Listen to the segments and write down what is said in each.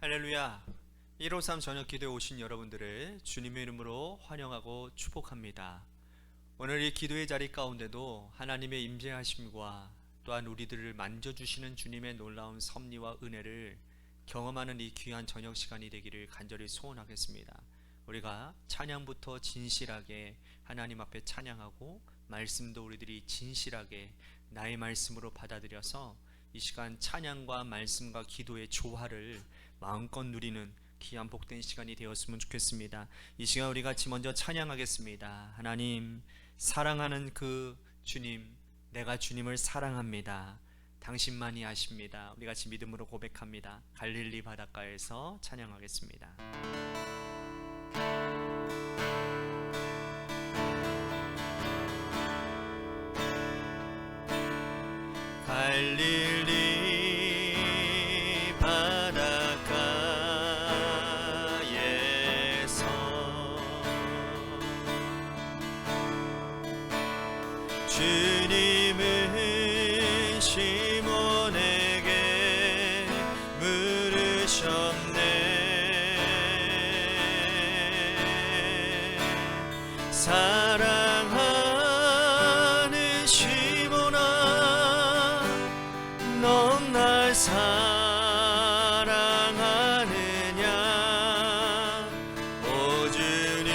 할렐루야. 153 저녁 기도에 오신 여러분들을 주님의 이름으로 환영하고 축복합니다. 오늘 이 기도의 자리 가운데도 하나님의 임재하심과 또한 우리들을 만져주시는 주님의 놀라운 섭리와 은혜를 경험하는 이 귀한 저녁 시간이 되기를 간절히 소원하겠습니다. 우리가 찬양부터 진실하게 하나님 앞에 찬양하고 말씀도 우리들이 진실하게 나의 말씀으로 받아들여서 이 시간 찬양과 말씀과 기도의 조화를 마음껏 누리는 귀한 복된 시간이 되었으면 좋겠습니다. 이 시간 우리 같이 먼저 찬양하겠습니다. 하나님, 사랑하는 그 주님, 내가 주님을 사랑합니다. 당신만이 아십니다. 우리 같이 믿음으로 고백합니다. 갈릴리 바닷가에서 찬양하겠습니다. 갈릴리 주님은 시몬에게 물으셨네. 사랑하는 시몬아, 넌 날 사랑하느냐? 오 주님,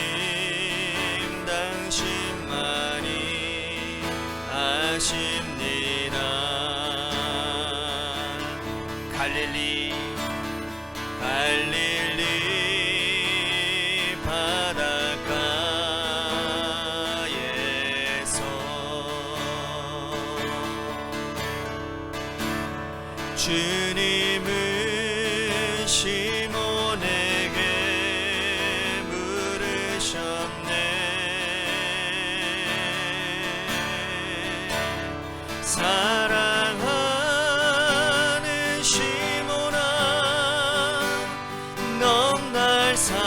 당신만이 아십니다. 갈릴리 바닷가에서 주님은 시몬에게 물으셨네. 사랑하는 시몬아, 넌 날 사랑하느냐?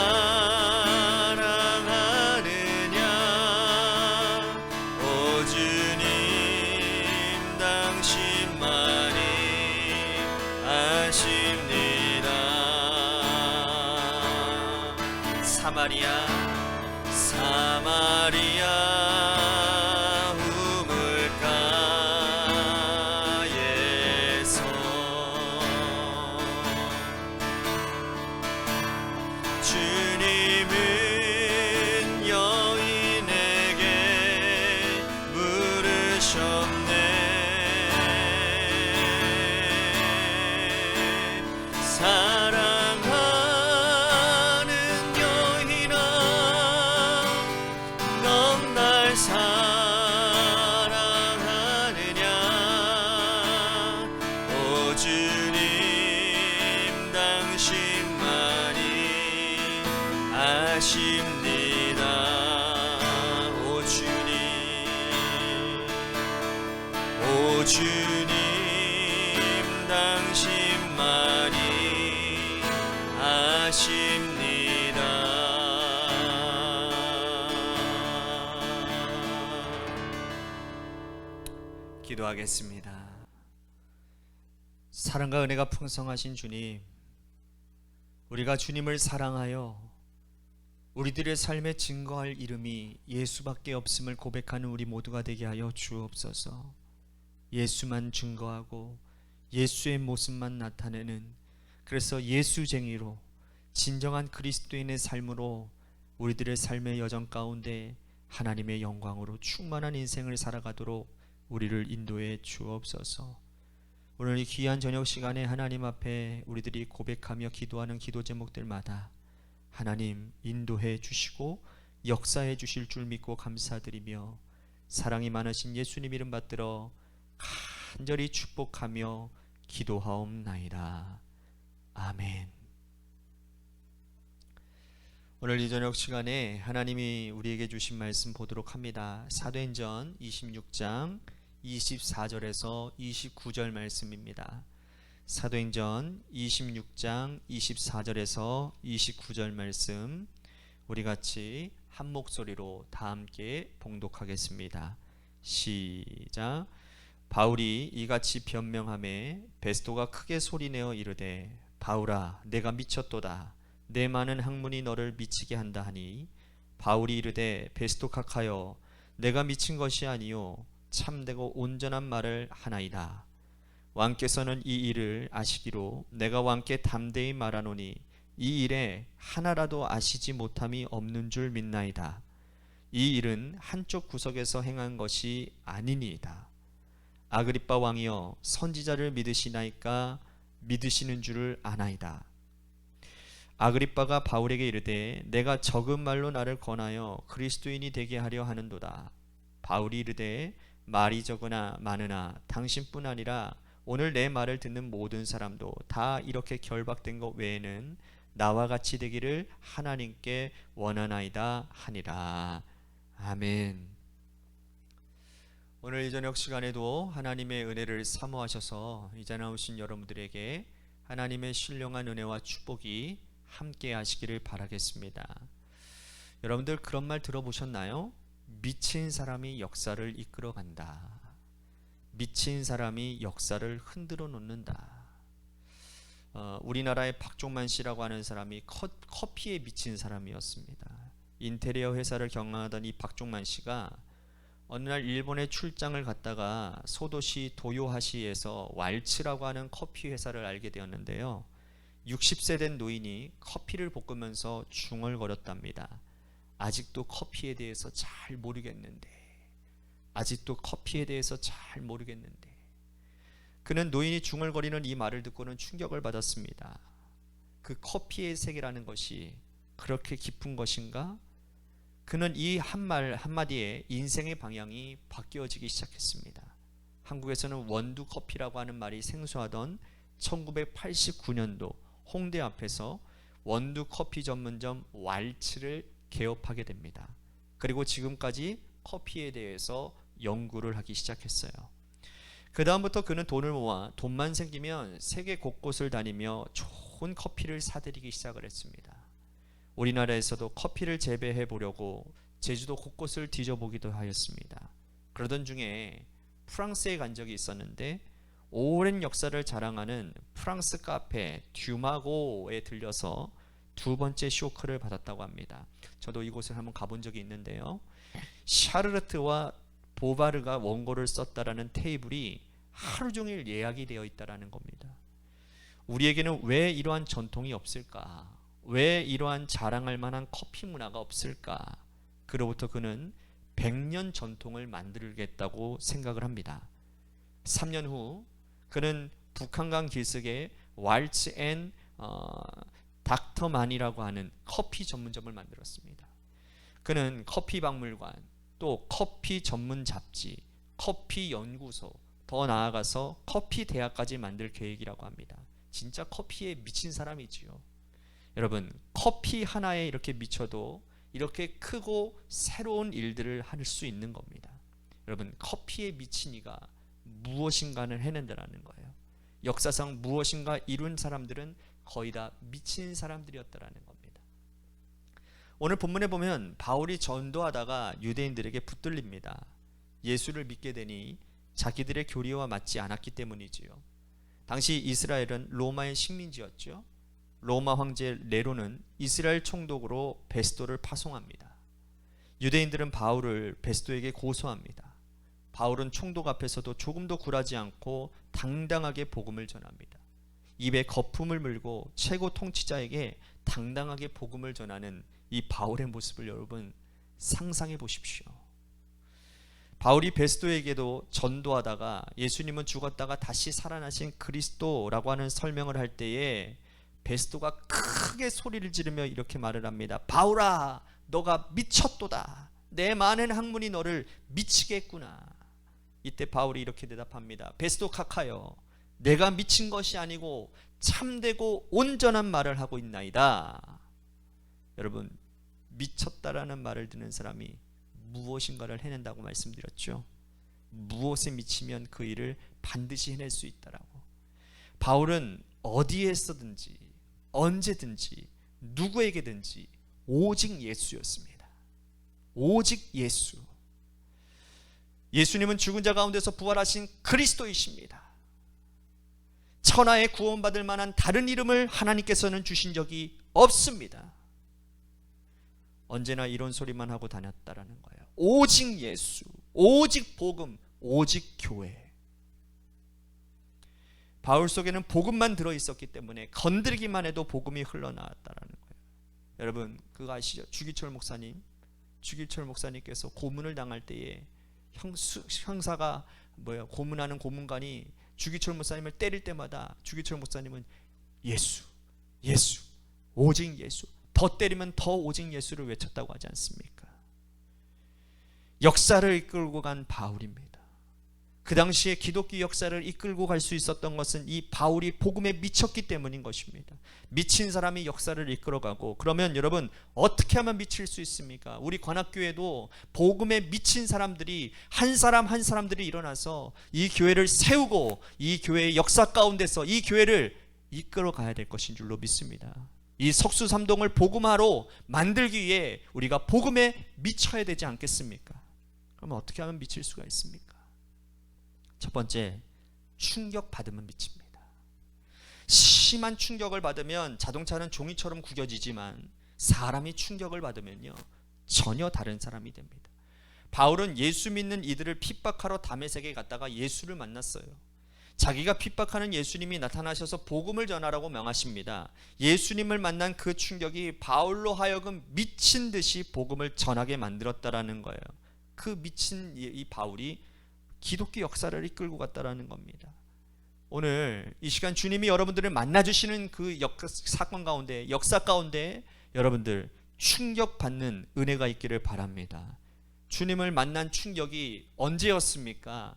오 주님, 당신만이 아십니다. 사마리아 우물가에서 주님은 여인에게 물으셨네. 사랑하는 여인아, 넌 날 사랑하느냐? 오 주님, 당신만이 아십니다. 오 주님, 오 주님, 당신만이 아십니다. 기도하겠습니다. 사랑과 은혜가 풍성하신 주님, 우리가 주님을 사랑하여 우리들의 삶에 증거할 이름이 예수밖에 없음을 고백하는 우리 모두가 되게 하여 주옵소서. 예수만 증거하고 예수의 모습만 나타내는, 그래서 예수쟁이로 진정한 그리스도인의 삶으로 우리들의 삶의 여정 가운데 하나님의 영광으로 충만한 인생을 살아가도록 우리를 인도해 주옵소서. 오늘 이 귀한 저녁 시간에 하나님 앞에 우리들이 고백하며 기도하는 기도 제목들마다 하나님 인도해 주시고 역사해 주실 줄 믿고 감사드리며 사랑이 많으신 예수님 이름 받들어 간절히 축복하며 기도하옵나이다. 아멘. 오늘 이 저녁 시간에 하나님이 우리에게 주신 말씀 보도록 합니다. 사도행전 26장 24절에서 29절 말씀입니다. 사도행전 26장 24절에서 29절 말씀, 우리 같이 한 목소리로 다 함께 봉독하겠습니다. 시작. 바울이 이같이 변명하매 베스토가 크게 소리내어 이르되 바울아 내가 미쳤도다. 내 많은 학문이 너를 미치게 한다 하니 바울이 이르되 베스토카카여 내가 미친 것이 아니요 참되고 온전한 말을 하나이다. 왕께서는 이 일을 아시기로 내가 왕께 담대히 말하노니 이 일에 하나라도 아시지 못함이 없는 줄 믿나이다. 이 일은 한쪽 구석에서 행한 것이 아니니이다. 아그리빠 왕이여 선지자를 믿으시나이까 믿으시는 줄을 아나이다. 아그리빠가 바울에게 이르되 내가 적은 말로 나를 권하여 그리스도인이 되게 하려 하는도다. 바울이 이르되 말이 적으나 많으나 당신뿐 아니라 오늘 내 말을 듣는 모든 사람도 다 이렇게 결박된 것 외에는 나와 같이 되기를 하나님께 원하나이다 하니라. 아멘. 오늘 이 저녁 시간에도 하나님의 은혜를 사모하셔서 이제 나오신 여러분들에게 하나님의 신령한 은혜와 축복이 함께 하시기를 바라겠습니다. 여러분들 그런 말 들어보셨나요? 미친 사람이 역사를 이끌어 간다. 미친 사람이 역사를 흔들어 놓는다. 우리나라의 박종만 씨라고 하는 사람이 커피에 미친 사람이었습니다. 인테리어 회사를 경영하던 이 박종만 씨가 어느 날 일본에 출장을 갔다가 소도시 도요하시에서 왈츠라고 하는 커피 회사를 알게 되었는데요. 60세 된 노인이 커피를 볶으면서 중얼거렸답니다. 아직도 커피에 대해서 잘 모르겠는데, 아직도 커피에 대해서 잘 모르겠는데. 그는 노인이 중얼거리는 이 말을 듣고는 충격을 받았습니다. 그 커피의 세계라는 것이 그렇게 깊은 것인가? 그는 이 한말 한마디에 인생의 방향이 바뀌어지기 시작했습니다. 한국에서는 원두 커피라고 하는 말이 생소하던 1989년도 홍대 앞에서 원두 커피 전문점 왈츠를 개업하게 됩니다. 그리고 지금까지 커피에 대해서 연구를 하기 시작했어요. 그 다음부터 그는 돈을 모아 돈만 생기면 세계 곳곳을 다니며 좋은 커피를 사들이기 시작을 했습니다. 우리나라에서도 커피를 재배해 보려고 제주도 곳곳을 뒤져보기도 하였습니다. 그러던 중에 프랑스에 간 적이 있었는데 오랜 역사를 자랑하는 프랑스 카페 듀마고에 들려서 두 번째 쇼크를 받았다고 합니다. 저도 이곳을 한번 가본 적이 있는데요. 샤르르트와 보바르가 원고를 썼다라는 테이블이 하루 종일 예약이 되어 있다라는 겁니다. 우리에게는 왜 이러한 전통이 없을까? 왜 이러한 자랑할 만한 커피 문화가 없을까? 그로부터 그는 100년 전통을 만들겠다고 생각을 합니다. 3년 후 그는 북한강 길석에 왈츠 앤 닥터만이라고 하는 커피 전문점을 만들었습니다. 그는 커피 박물관, 또 커피 전문 잡지, 커피 연구소, 더 나아가서 커피 대학까지 만들 계획이라고 합니다. 진짜 커피에 미친 사람이지요. 여러분, 커피 하나에 이렇게 미쳐도 이렇게 크고 새로운 일들을 할 수 있는 겁니다. 여러분, 커피에 미친 이가 무엇인가를 해낸다는 거예요. 역사상 무엇인가 이룬 사람들은 거의 다 미친 사람들이었다라는 겁니다. 오늘 본문에 보면 바울이 전도하다가 유대인들에게 붙들립니다. 예수를 믿게 되니 자기들의 교리와 맞지 않았기 때문이지요. 당시 이스라엘은 로마의 식민지였죠. 로마 황제 네로는 이스라엘 총독으로 베스도를 파송합니다. 유대인들은 바울을 베스도에게 고소합니다. 바울은 총독 앞에서도 조금도 굴하지 않고 당당하게 복음을 전합니다. 입에 거품을 물고 최고 통치자에게 당당하게 복음을 전하는 이 바울의 모습을 여러분 상상해 보십시오. 바울이 베스도에게도 전도하다가 예수님은 죽었다가 다시 살아나신 그리스도라고 하는 설명을 할 때에 베스도가 크게 소리를 지르며 이렇게 말을 합니다. 바울아, 너가 미쳤도다. 내 많은 학문이 너를 미치게 했구나. 이때 바울이 이렇게 대답합니다. 베스도 카카여, 내가 미친 것이 아니고 참되고 온전한 말을 하고 있나이다. 여러분, 미쳤다라는 말을 듣는 사람이 무엇인가를 해낸다고 말씀드렸죠. 무엇에 미치면 그 일을 반드시 해낼 수 있다라고. 바울은 어디에서든지 언제든지 누구에게든지 오직 예수였습니다. 오직 예수. 예수님은 죽은 자 가운데서 부활하신 그리스도이십니다. 천하에 구원받을 만한 다른 이름을 하나님께서는 주신 적이 없습니다. 언제나 이런 소리만 하고 다녔다라는 거예요. 오직 예수, 오직 복음, 오직 교회. 바울 속에는 복음만 들어있었기 때문에 건드리기만 해도 복음이 흘러나왔다라는 거예요. 여러분 그거 아시죠? 주기철 목사님께서 고문을 당할 때에 형사가 고문하는 고문관이 주기철 목사님을 때릴 때마다 주기철 목사님은 예수, 예수, 오직 예수, 더 때리면 더 오직 예수를 외쳤다고 하지 않습니까? 역사를 이끌고 간 바울입니다. 그 당시에 기독교 역사를 이끌고 갈 수 있었던 것은 이 바울이 복음에 미쳤기 때문인 것입니다. 미친 사람이 역사를 이끌어가고, 그러면 여러분 어떻게 하면 미칠 수 있습니까? 우리 관악교회도 복음에 미친 사람들이 한 사람 한 사람들이 일어나서 이 교회를 세우고 이 교회의 역사 가운데서 이 교회를 이끌어 가야 될 것인 줄로 믿습니다. 이 석수삼동을 복음화로 만들기 위해 우리가 복음에 미쳐야 되지 않겠습니까? 그러면 어떻게 하면 미칠 수가 있습니까? 첫 번째, 충격받으면 미칩니다. 심한 충격을 받으면 자동차는 종이처럼 구겨지지만 사람이 충격을 받으면요 전혀 다른 사람이 됩니다. 바울은 예수 믿는 이들을 핍박하러 다메섹에 갔다가 예수를 만났어요. 자기가 핍박하는 예수님이 나타나셔서 복음을 전하라고 명하십니다. 예수님을 만난 그 충격이 바울로 하여금 미친 듯이 복음을 전하게 만들었다라는 거예요. 그 미친 이 바울이 기독교 역사를 이끌고 갔다라는 겁니다. 오늘 이 시간 주님이 여러분들을 만나주시는 그 사건 가운데, 역사 가운데 여러분들 충격받는 은혜가 있기를 바랍니다. 주님을 만난 충격이 언제였습니까?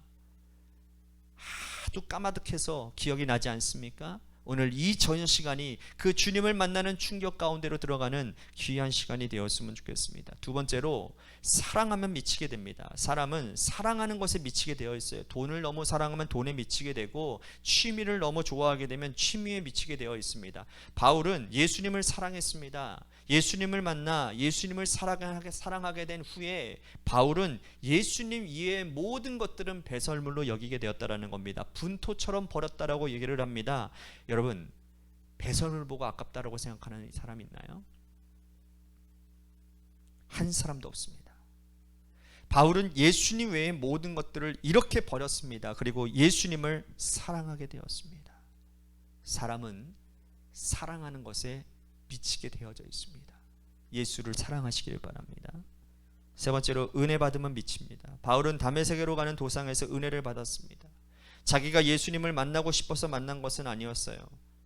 하도 까마득해서 기억이 나지 않습니까? 오늘 이 저녁 시간이 그 주님을 만나는 충격 가운데로 들어가는 귀한 시간이 되었으면 좋겠습니다. 두 번째로, 사랑하면 미치게 됩니다. 사람은 사랑하는 것에 미치게 되어 있어요. 돈을 너무 사랑하면 돈에 미치게 되고, 취미를 너무 좋아하게 되면 취미에 미치게 되어 있습니다. 바울은 예수님을 사랑했습니다. 예수님을 만나 예수님을 사랑하게 된 후에 바울은 예수님 이외의 모든 것들은 배설물로 여기게 되었다라는 겁니다. 분토처럼 버렸다라고 얘기를 합니다. 여러분, 배설물 보고 아깝다라고 생각하는 사람 있나요? 한 사람도 없습니다. 바울은 예수님 외의 모든 것들을 이렇게 버렸습니다. 그리고 예수님을 사랑하게 되었습니다. 사람은 사랑하는 것에 미치게 되어져 있습니다. 예수를 사랑하시길 바랍니다. 세 번째로, 은혜 받으면 미칩니다. 바울은 다메섹으로 가는 도상에서 은혜를 받았습니다. 자기가 예수님을 만나고 싶어서 만난 것은 아니었어요.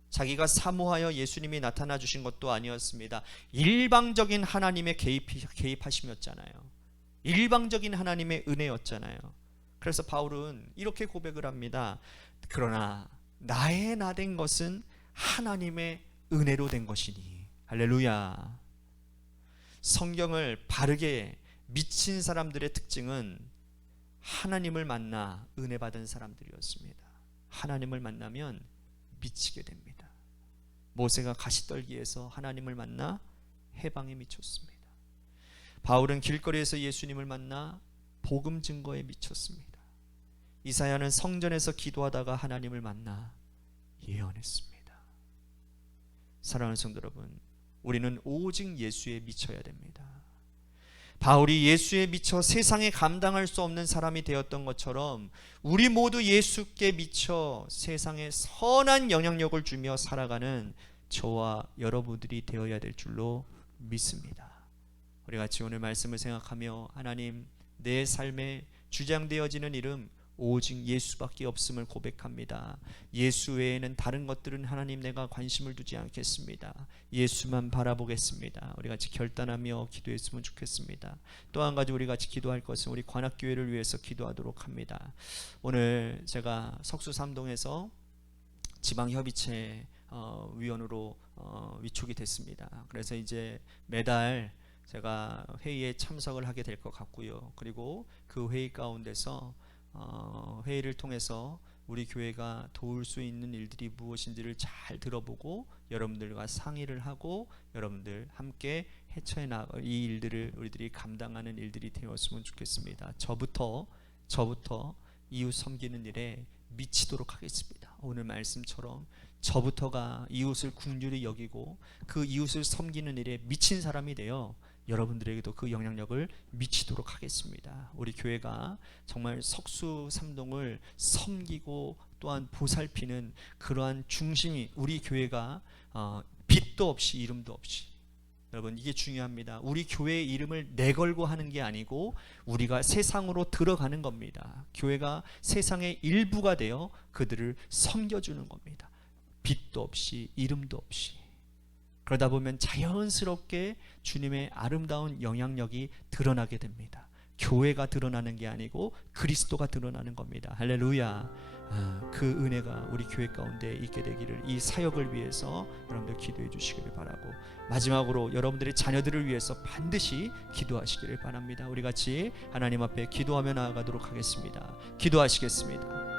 자기가 사모하여 예수님이 나타나 주신 것도 아니었습니다. 일방적인 하나님의 개입하심이었잖아요. 일방적인 하나님의 은혜였잖아요. 그래서 바울은 이렇게 고백을 합니다. 그러나 나의 나 된 것은 하나님의 은혜로 된 것이니. 할렐루야. 성경을 바르게 미친 사람들의 특징은 하나님을 만나 은혜 받은 사람들이었습니다. 하나님을 만나면 미치게 됩니다. 모세가 가시떨기에서 하나님을 만나 해방에 미쳤습니다. 바울은 길거리에서 예수님을 만나 복음 증거에 미쳤습니다. 이사야는 성전에서 기도하다가 하나님을 만나 예언했습니다. 사랑하는 성도 여러분, 우리는 오직 예수에 미쳐야 됩니다. 바울이 예수에 미쳐 세상에 감당할 수 없는 사람이 되었던 것처럼 우리 모두 예수께 미쳐 세상에 선한 영향력을 주며 살아가는 저와 여러분들이 되어야 될 줄로 믿습니다. 우리 같이 오늘 말씀을 생각하며, 하나님, 내 삶에 주장되어지는 이름 오직 예수밖에 없음을 고백합니다. 예수 외에는 다른 것들은 하나님 내가 관심을 두지 않겠습니다. 예수만 바라보겠습니다. 우리 같이 결단하며 기도했으면 좋겠습니다. 또 한 가지 우리 같이 기도할 것은 우리 관악교회를 위해서 기도하도록 합니다. 오늘 제가 석수삼동에서 지방협의체 위원으로 위촉이 됐습니다. 그래서 이제 매달 제가 회의에 참석을 하게 될 것 같고요. 그리고 그 회의 가운데서 회의를 통해서 우리 교회가 도울 수 있는 일들이 무엇인지를 잘 들어보고 여러분들과 상의를 하고 여러분들 함께 헤쳐해 나갈 이 일들을 우리들이 감당하는 일들이 되었으면 좋겠습니다. 저부터 이웃 섬기는 일에 미치도록 하겠습니다. 오늘 말씀처럼 저부터가 이웃을 긍휼히 여기고 그 이웃을 섬기는 일에 미친 사람이 되어 여러분들에게도 그 영향력을 미치도록 하겠습니다. 우리 교회가 정말 석수삼동을 섬기고 또한 보살피는 그러한 중심이 우리 교회가 빛도 없이 이름도 없이, 여러분 이게 중요합니다. 우리 교회의 이름을 내걸고 하는 게 아니고 우리가 세상으로 들어가는 겁니다. 교회가 세상의 일부가 되어 그들을 섬겨주는 겁니다. 빛도 없이 이름도 없이. 그러다 보면 자연스럽게 주님의 아름다운 영향력이 드러나게 됩니다. 교회가 드러나는 게 아니고 그리스도가 드러나는 겁니다. 할렐루야. 그 은혜가 우리 교회 가운데 있게 되기를, 이 사역을 위해서 여러분들 기도해 주시기를 바라고, 마지막으로 여러분들의 자녀들을 위해서 반드시 기도하시기를 바랍니다. 우리 같이 하나님 앞에 기도하며 나아가도록 하겠습니다. 기도하시겠습니다.